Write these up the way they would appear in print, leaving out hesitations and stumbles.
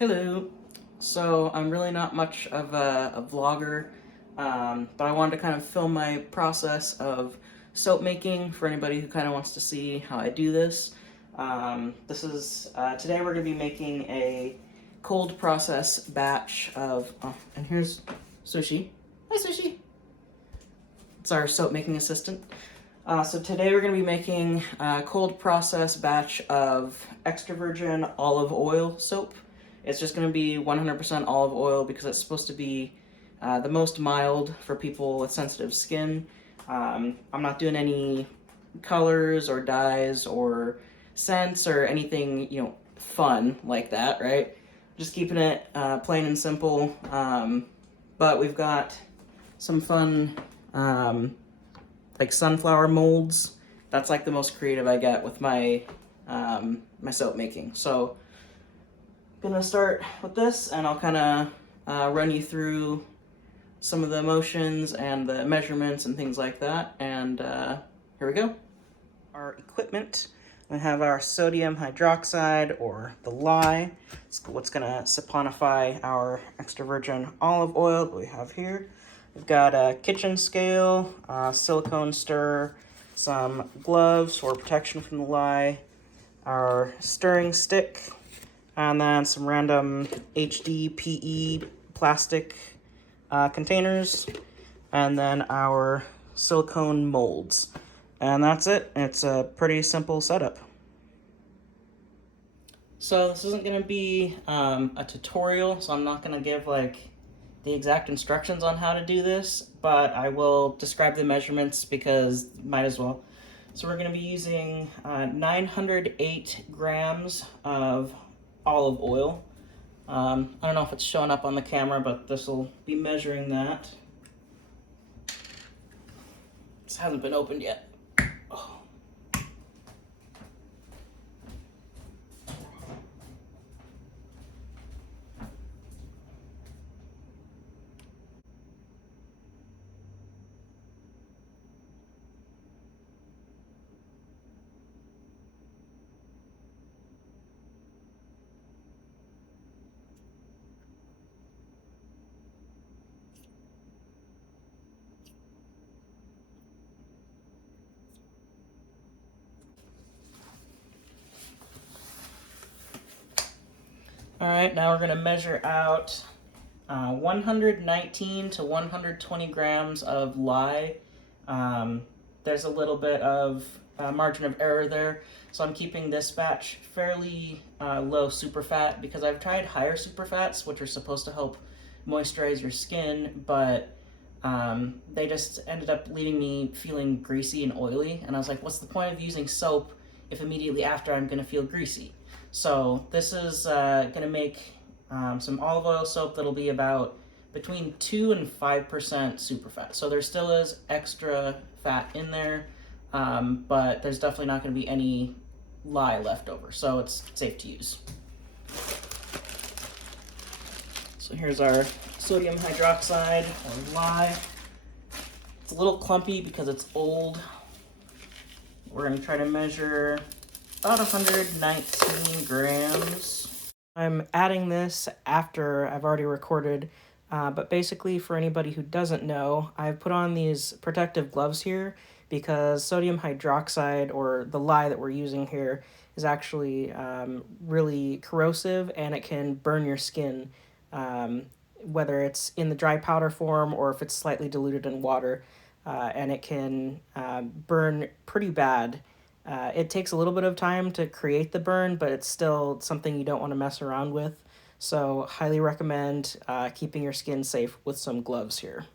Hello. So I'm really not much of a vlogger, but I wanted to kind of film my process of soap making for anybody who kind of wants to see how I do this. Today we're going to be making a cold process batch of, oh, and here's Sushi. Hi Sushi. It's our soap making assistant. So today we're going to be making a cold process batch of extra virgin olive oil soap. It's just going to be 100% olive oil because it's supposed to be the most mild for people with sensitive skin. I'm not doing any colors or dyes or scents or anything, fun like that, right? Just keeping it plain and simple. But we've got some fun like sunflower molds. That's like the most creative I get with my my soap making. So I'm gonna start with this, and I'll kind of run you through some of the motions and the measurements and things like that. And here we go. Our equipment. We have our sodium hydroxide, or the lye. It's what's gonna saponify our extra virgin olive oil that we have here. We've got a kitchen scale, a silicone stir, some gloves for protection from the lye, our stirring stick, and then some random HDPE plastic containers, and then our silicone molds. And that's it. It's a pretty simple setup. So this isn't going to be a tutorial, so I'm not going to give like the exact instructions on how to do this, but I will describe the measurements because might as well. So we're going to be using 908 grams of olive oil. I don't know if it's showing up on the camera, but this will be measuring that. This hasn't been opened yet. Oh. All right, now we're going to measure out 119 to 120 grams of lye. There's a little bit of margin of error there, so I'm keeping this batch fairly low superfat because I've tried higher superfats, which are supposed to help moisturize your skin, but they just ended up leaving me feeling greasy and oily, and I was like, what's the point of using soap if immediately after I'm going to feel greasy? So this is going to make some olive oil soap that'll be about between 2 and 5% superfat. So there still is extra fat in there, but there's definitely not going to be any lye left over, so it's safe to use. So here's our sodium hydroxide, or lye. It's a little clumpy because it's old. We're going to try to measure about 119 grams. I'm adding this after I've already recorded, but basically for anybody who doesn't know, I've put on these protective gloves here because sodium hydroxide, or the lye that we're using here, is actually really corrosive, and it can burn your skin, whether it's in the dry powder form or if it's slightly diluted in water, and it can burn pretty bad. It takes a little bit of time to create the burn, but it's still something you don't want to mess around with. So highly recommend keeping your skin safe with some gloves here.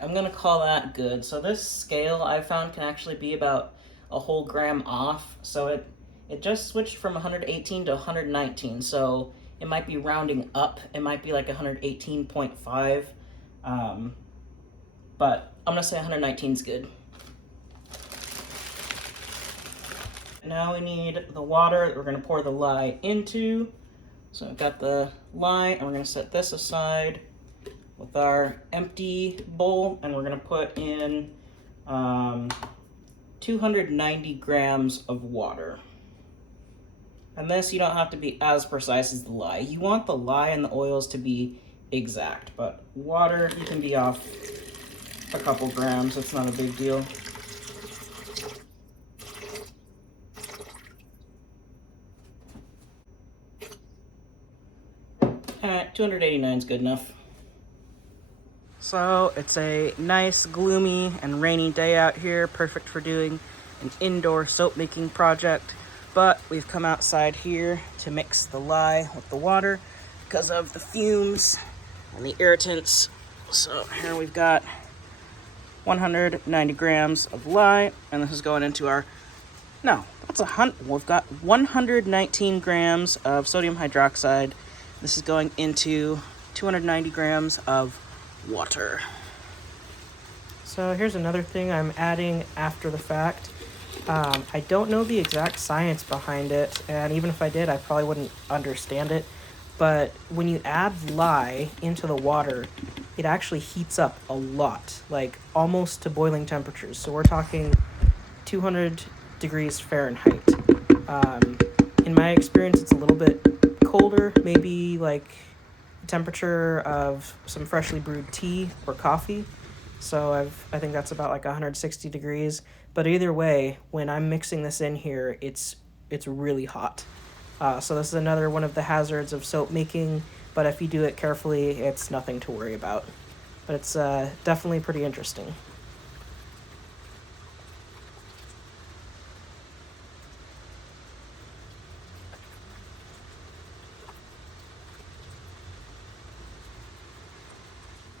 I'm going to call that good. So this scale I found can actually be about a whole gram off. So it just switched from 118 to 119. So it might be rounding up. It might be like 118.5. But I'm going to say 119 is good. Now we need the water that we're going to pour the lye into. So I've got the lye, and we're going to set this aside with our empty bowl, and we're going to put in 290 grams of water. And this, you don't have to be as precise as the lye. You want the lye and the oils to be exact, but water, you can be off a couple grams. It's not a big deal. Alright, 289 is good enough. So it's a nice, gloomy, and rainy day out here, perfect for doing an indoor soap making project. But we've come outside here to mix the lye with the water because of the fumes and the irritants. So here we've got 190 grams of lye, and this is going into our, we've got 119 grams of sodium hydroxide. This is going into 290 grams of water. So here's another thing I'm adding after the fact. I don't know the exact science behind it, and even if I did, I probably wouldn't understand it. But when you add lye into the water, it actually heats up a lot, like almost to boiling temperatures. So we're talking 200 degrees Fahrenheit. In my experience, it's a little bit colder, maybe like the temperature of some freshly brewed tea or coffee. So I think that's about like 160 degrees. But either way, when I'm mixing this in here, it's really hot. So this is another one of the hazards of soap making, but if you do it carefully, it's nothing to worry about. But it's definitely pretty interesting.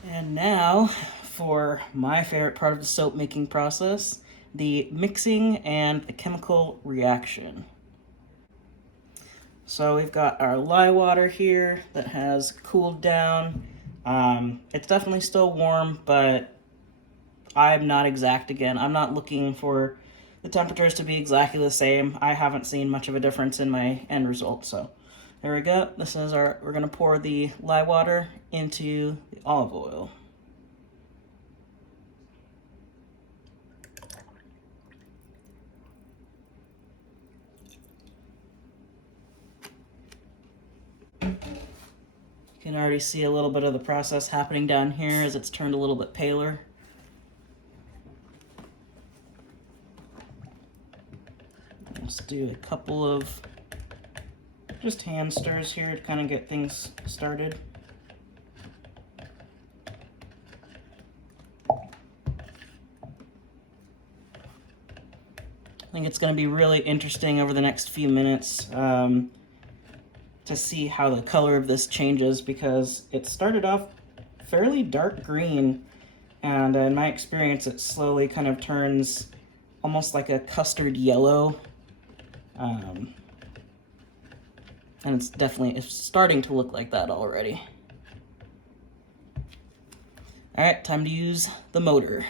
And now for my favorite part of the soap making process, the mixing and the chemical reaction. So we've got our lye water here that has cooled down. It's definitely still warm, but I'm not exact again. I'm not looking for the temperatures to be exactly the same. I haven't seen much of a difference in my end result, so there we go. This is we're gonna pour the lye water into the olive oil. You can already see a little bit of the process happening down here as it's turned a little bit paler. Let's do a couple of just hand stirs here to kind of get things started. I think it's going to be really interesting over the next few minutes to see how the color of this changes, because it started off fairly dark green, and in my experience it slowly kind of turns almost like a custard yellow, and it's starting to look like that already. Alright, time to use the motor.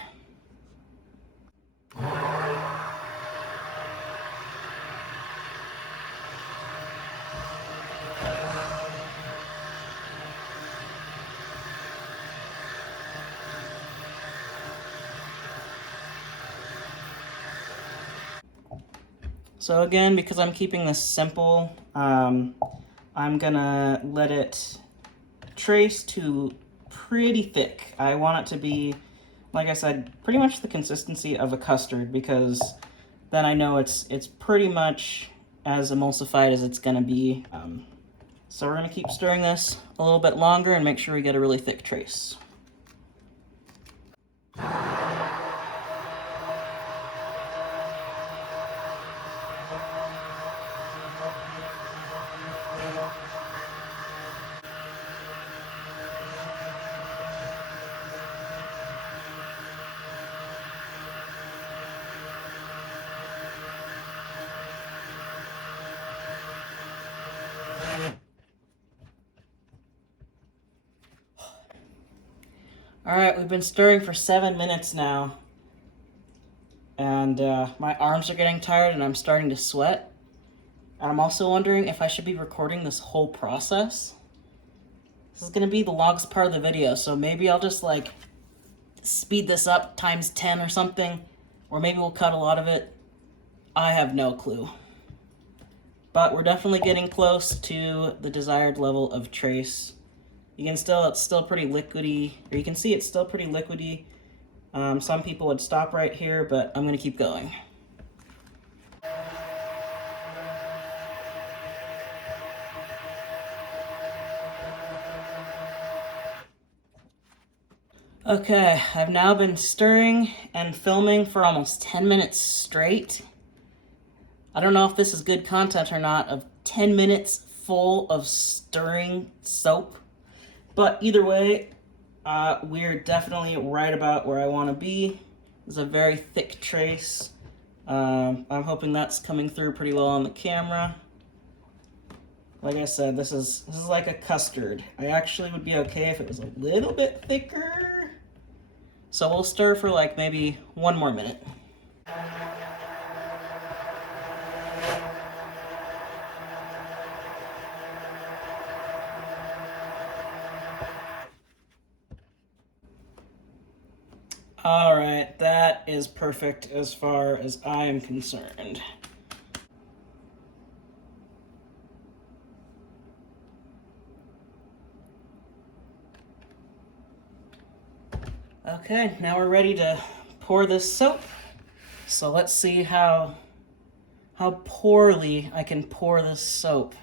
So again, because I'm keeping this simple, I'm gonna let it trace to pretty thick. I want it to be, like I said, pretty much the consistency of a custard, because then I know it's pretty much as emulsified as it's gonna be. So we're gonna keep stirring this a little bit longer and make sure we get a really thick trace. Alright, we've been stirring for 7 minutes now, and my arms are getting tired and I'm starting to sweat. And I'm also wondering if I should be recording this whole process. This is going to be the longest part of the video, so maybe I'll just like speed this up times 10 or something, or maybe we'll cut a lot of it. I have no clue. but we're definitely getting close to the desired level of trace. It's still pretty liquidy, or you can see it's still pretty liquidy. Some people would stop right here, but I'm gonna keep going. Okay, I've now been stirring and filming for almost 10 minutes straight. I don't know if this is good content or not, of 10 minutes full of stirring soap. But either way, we're definitely right about where I want to be. It's a very thick trace. I'm hoping that's coming through pretty well on the camera. Like I said, this is like a custard. I actually would be okay if it was a little bit thicker. So we'll stir for like maybe 1 more minute. All right, that is perfect as far as I am concerned. Okay, now we're ready to pour this soap. So let's see how poorly I can pour this soap.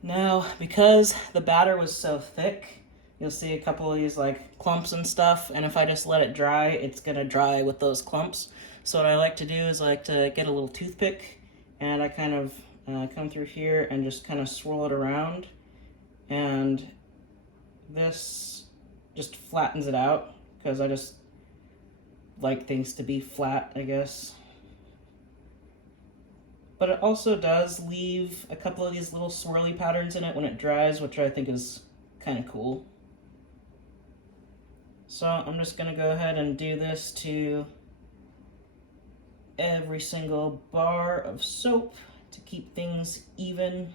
Now, because the batter was so thick, you'll see a couple of these like clumps and stuff, and if I just let it dry, it's gonna dry with those clumps. So what I like to do is I like to get a little toothpick, and I kind of come through here and just kind of swirl it around, and this just flattens it out, because I just like things to be flat, I guess. But it also does leave a couple of these little swirly patterns in it when it dries, which I think is kind of cool. So I'm just going to go ahead and do this to every single bar of soap to keep things even.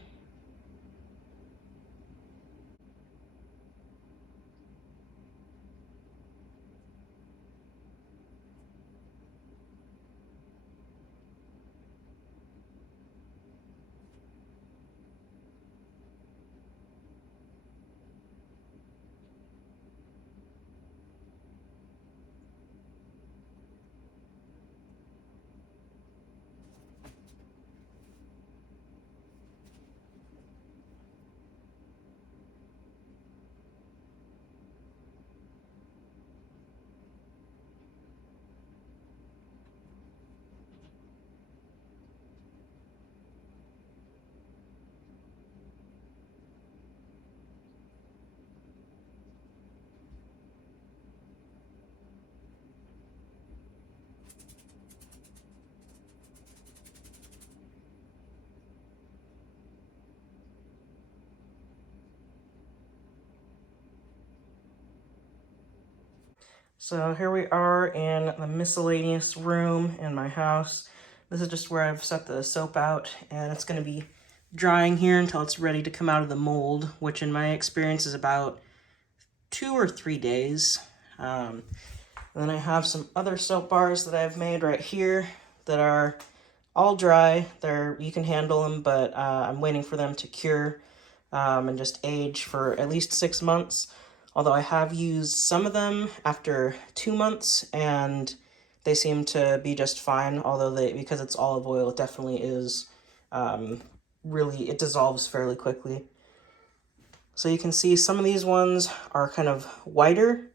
So here we are in the miscellaneous room in my house. This is just where I've set the soap out, and it's going to be drying here until it's ready to come out of the mold, which in my experience is about 2 or 3 days. And then I have some other soap bars that I've made right here that are all dry. You can handle them, but I'm waiting for them to cure and just age for at least 6 months. Although I have used some of them after 2 months and they seem to be just fine. Although because it's olive oil, it definitely is really, it dissolves fairly quickly. So you can see some of these ones are kind of whiter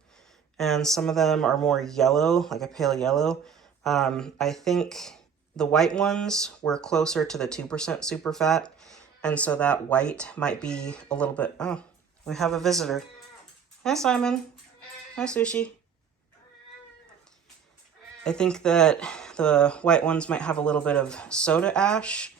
and some of them are more yellow, like a pale yellow. I think the white ones were closer to the 2% super fat, and so that white might be a little bit... Oh, we have a visitor. Hi, Simon. Hi, Sushi. I think that the white ones might have a little bit of soda ash,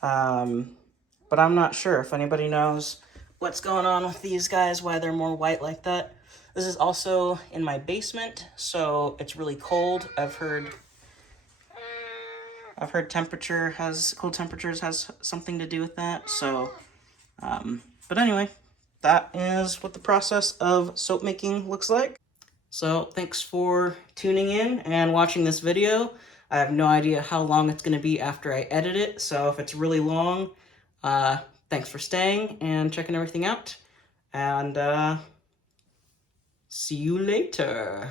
but I'm not sure. If anybody knows what's going on with these guys, why they're more white like that. This is also in my basement, so it's really cold. I've heard cold temperatures has something to do with that. So, but anyway, that is what the process of soap making looks like. So thanks for tuning in and watching this video. I have no idea how long it's going to be after I edit it, so if it's really long, thanks for staying and checking everything out, and see you later.